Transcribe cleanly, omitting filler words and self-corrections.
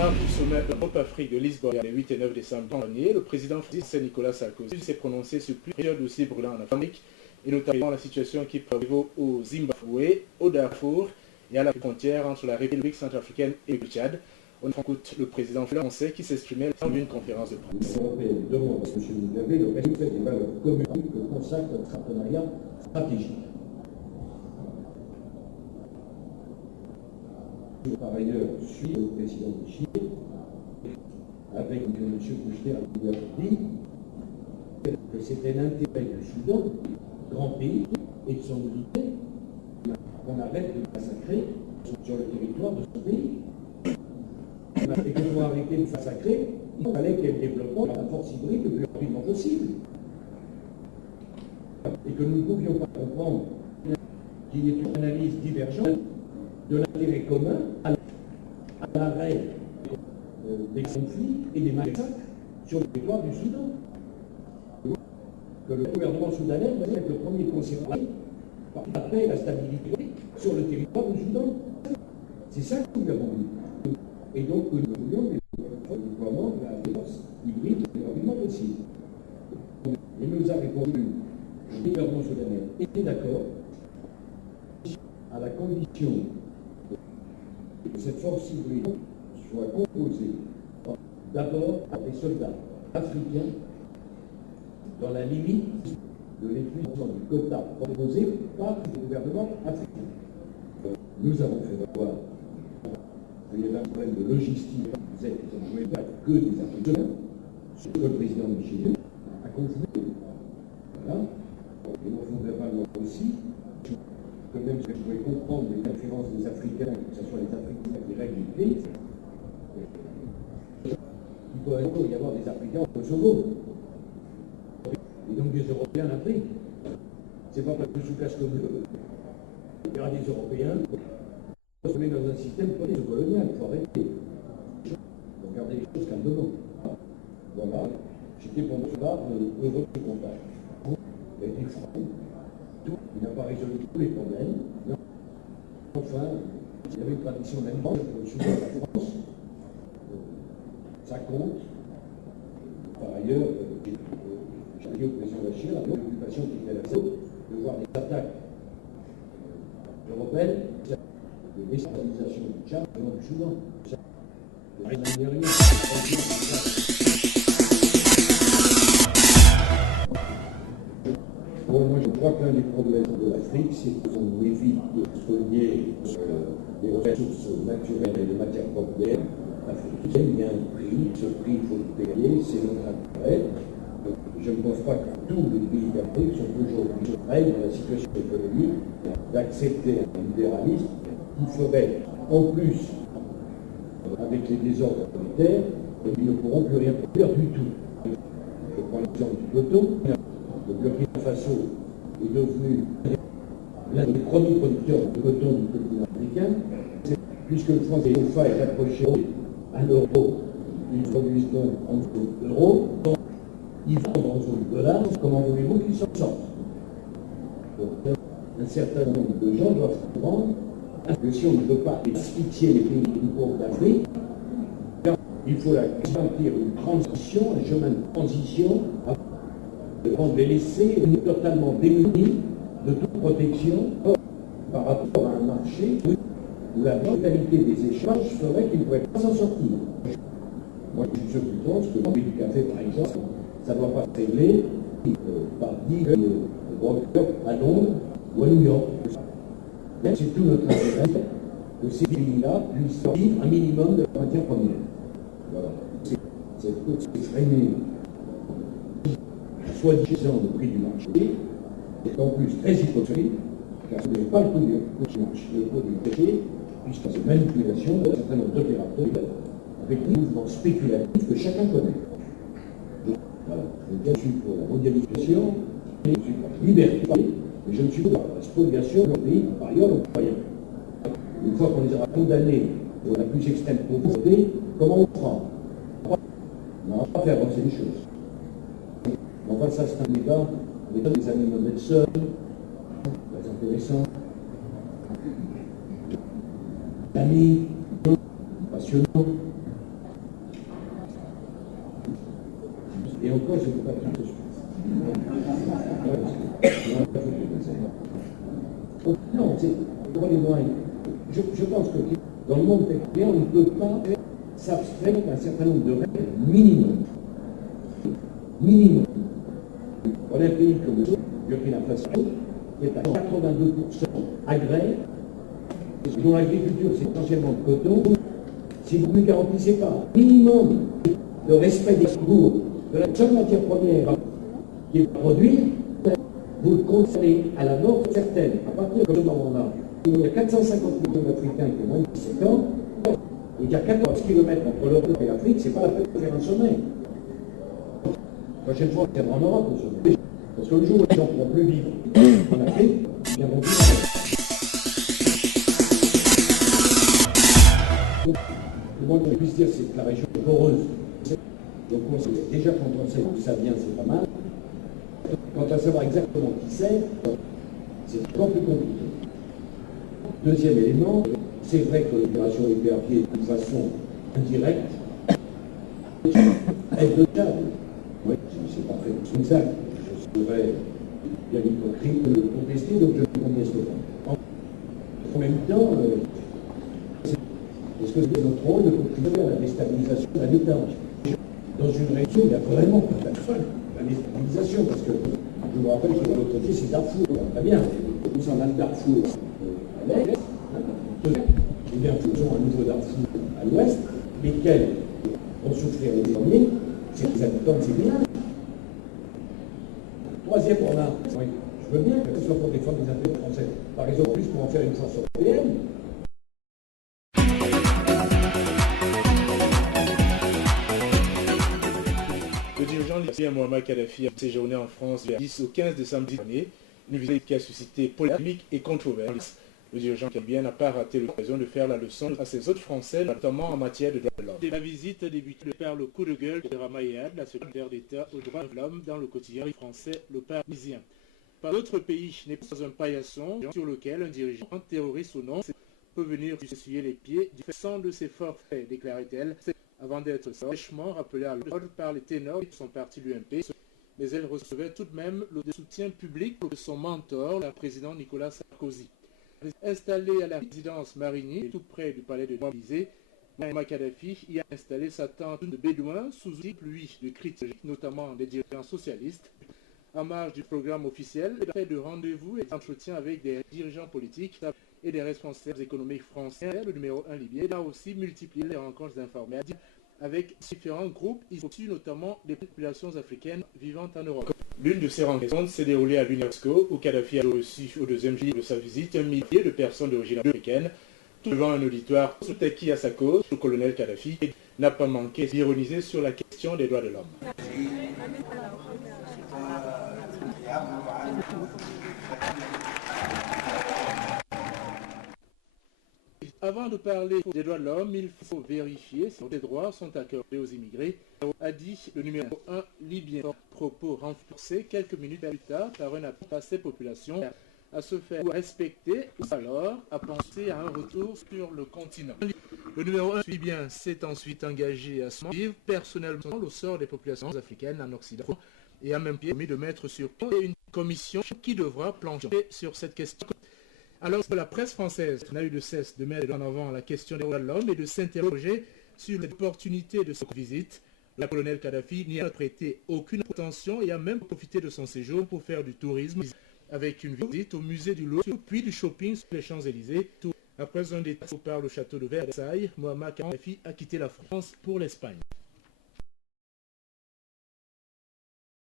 marge du sommet Europe-Afrique de Lisbonne les 8 et 9 décembre dernier, le président français Nicolas Sarkozy s'est prononcé sur plusieurs dossiers brûlants en Afrique, et notamment la situation qui prévaut au Zimbabwe, au Darfour et à la frontière entre la République centrafricaine et le Tchad. On écoute le président français qui s'exprimait lors d'une conférence de presse. L'Union européenne demande à M. Mugabe le respect des valeurs communes que consacre notre partenariat stratégique. Par ailleurs, suite au président du Chili, avec M. Kouchner a dit que c'était l'intérêt du Soudan, grand pays, et de son unité, qu'on arrête de massacrer sur le territoire de son pays. Et que pour arrêter de massacrer, il fallait qu'il y ait le développement de la force hybride le plus rapidement possible. Et que nous ne pouvions pas comprendre qu'il y ait une analyse divergente de l'intérêt commun à l'arrêt des conflits et des massacres sur le territoire du Soudan. Que le gouvernement soudanais doit être le premier concerné par la paix et la stabilité sur le territoire du Soudan. C'est ça que nous avons vu. Et donc, nous voulions le déploiement de la force hybride le plus rapidement possible. Il nous a répondu, le gouvernement soudanais était d'accord à la condition que cette force hybride soit composée d'abord par des soldats africains dans la limite de l'épuisement du quota proposé par le gouvernement africain. Nous avons fait voir qu'il y avait un problème de logistique, vous ne pouvez pas que des Africains, ce que le président du Chili a convenu. Voilà. Et on voudrait pas voir aussi que même si vous pouvez comprendre les préférences des Africains, que ce soit les Africains qui règlent le pays, il peut encore y avoir des Africains au Kosovo. Et donc des Européens en Afrique. C'est pas parce que je casse comme il y aura des Européens. On est dans un système colonial, il faut arrêter. Il faut regarder les choses calmement. Voilà. J'étais pour notre part heureux de contact. Il a été franc. Il n'a pas résolu tous les problèmes. Enfin, il y avait une tradition d'alliance pour le sud de la France. Ça compte. Par ailleurs, j'ai dit au président Bachir la préoccupation qui était la sienne de voir des attaques européennes, de déstabilisation du Tchad venant du Soudan. Bon, moi je crois que l'un des problèmes de l'Afrique, c'est qu'on évite de spolier les ressources naturelles et les matières premières africaines. Il y a un prix, ce prix il faut le payer, c'est notre intérêt. Je ne pense pas que tous les pays d'Afrique sont aujourd'hui prêts dans la situation économique d'accepter un libéralisme qui ferait en plus, avec les désordres militaires, ils ne pourront plus rien produire du tout. Je prends l'exemple du coton. Le Burkina Faso est devenu l'un des premiers producteurs de coton du continent africain, puisque le franc CFA est rapproché à l'euro, ils produisent donc en euros, ils vendent en zone dollar, comment voulez-vous qu'ils s'en sortent? Donc, un certain nombre de gens doivent comprendre que si on ne veut pas asphyxier les pays les plus pauvres d'Afrique, il faut garantir une transition, un chemin de transition, avant de les laisser totalement démunis de toute protection par rapport à un marché où la totalité des échanges ferait qu'ils ne pourraient pas s'en sortir. Moi, je suis ceux qui pensent que le prix du café, par exemple, ça ne doit pas se régler par 10 brokers à Londres ou à New York. C'est tout notre intérêt que ces pays-là puissent vivre un minimum de matières premières. Voilà. C'est freiner, soi-disant, le prix du marché, est en plus très hypocrite, car ce n'est pas le coût du marché, puisque c'est manipulation d'un certain nombre d'opérateurs avec des mouvements spéculatifs que chacun connaît. Donc, voilà. Je suis pour la mondialisation, je suis pour la liberté, mais je ne suis pas pour la spoliation d'un pays qui, par ailleurs, n'ont pas rien. Une fois qu'on les aura condamnés pour la plus extrême pauvreté, comment on prend? On va pas faire avancer les choses. Enfin, ça, c'est un débat avec des amis Mendelssohn, très intéressant, amis, passionnants, Et encore, je ne veux pas dire que je non, je pense que dans le monde technicien, on ne peut pas s'abstraire d'un certain nombre de règles minimum. Minimum. On a un pays comme le Burkina Faso, qui est à 82% agraire, dont l'agriculture c'est essentiellement le coton. Si vous ne garantissez pas minimum de respect des cours de la seule matière première qui est produite, vous le condamnez à la mort certaine. À partir de ce moment-là, il y a 450 millions d'Africains qui ont moins de 17 ans, et il y a 14 km entre l'Europe et l'Afrique, c'est pas la peine de faire un sommet. La prochaine fois, c'est en Europe le sommet. Parce que le jour où les gens ne pourront plus vivre en Afrique, ils viendront vivre. Le moins qu'on puisse dire, c'est que la région est poreuse. Donc, déjà, quand on sait d'où ça vient, c'est pas mal. Quant à savoir exactement qui c'est encore plus compliqué. Deuxième élément, c'est vrai que l'opération est éparpillée de façon indirecte. Elle de Tchad. Oui, c'est parfait. C'est ça. Je serais bien hypocrite de le contester, donc je ne le conteste pas. En même temps, est-ce que c'est notre rôle de contribuer à la déstabilisation d'un État? Dans une région, il n'y a vraiment pas de fin. La déstabilisation, parce que je me rappelle que de l'autre côté, c'est Darfour. Très bien, nous sommes à Darfour à l'est, et bien faisons un nouveau Darfour à l'ouest, lesquels vont souffrir les premiers, c'est les habitants de ces villages. Troisième remarque, oui, je veux bien que ce soit pour défendre les intérêts français. Par exemple, plus pour en faire une force européenne. Le dirigeant libyen Mohamed Kadhafi a séjourné en France du 10 au 15 décembre dernier, une visite qui a suscité polémique et controverse. Le dirigeant libyen n'a pas raté l'occasion de faire la leçon à ses hôtes français, notamment en matière de droits de l'homme. La visite débutait par le coup de gueule de Ramayad, la secrétaire d'État aux droits de l'homme dans le quotidien français Le Parisien. Par d'autres pays n'est pas un paillasson sur lequel un dirigeant terroriste ou non peut venir s'essuyer les pieds du sang de ses forfaits, déclarait-elle, avant d'être sèchement rappelée à l'ordre par les ténors de son parti l'UMP, mais elle recevait tout de même le soutien public de son mentor, le président Nicolas Sarkozy. Installé à la résidence Marigny, tout près du palais de l'Élysée, Mohamed Kadhafi y a installé sa tente de bédouins sous une pluie de critiques, notamment des dirigeants socialistes. En marge du programme officiel, il a fait de rendez-vous et d'entretiens avec des dirigeants politiques et des responsables économiques français. Le numéro 1 libyen a aussi multiplié les rencontres informelles avec différents groupes issus notamment des populations africaines vivant en Europe. L'une de ces rencontres s'est déroulée à l'UNESCO, où Kadhafi a reçu au deuxième jour de sa visite un millier de personnes d'origine africaine, tout devant un auditoire tout acquis à sa cause. Le colonel Kadhafi n'a pas manqué d'ironiser sur la question des droits de l'homme. Avant de parler des droits de l'homme, il faut vérifier si les droits sont accordés aux immigrés, a dit le numéro 1 libyen. Propos renforcés quelques minutes plus tard par un appel à ces populations à se faire respecter ou alors à penser à un retour sur le continent. Le numéro 1 libyen s'est ensuite engagé à suivre personnellement le sort des populations africaines en Occident et a même promis de mettre sur pied une commission qui devra plancher sur cette question. Alors que la presse française n'a eu de cesse de mettre en avant la question des droits de l'homme et de s'interroger sur l'opportunité de cette visite, le colonel Kadhafi n'y a prêté aucune attention et a même profité de son séjour pour faire du tourisme avec une visite au musée du Louvre, puis du shopping sur les Champs-Élysées. Après un détour par le château de Versailles, Mohamed Kadhafi a quitté la France pour l'Espagne.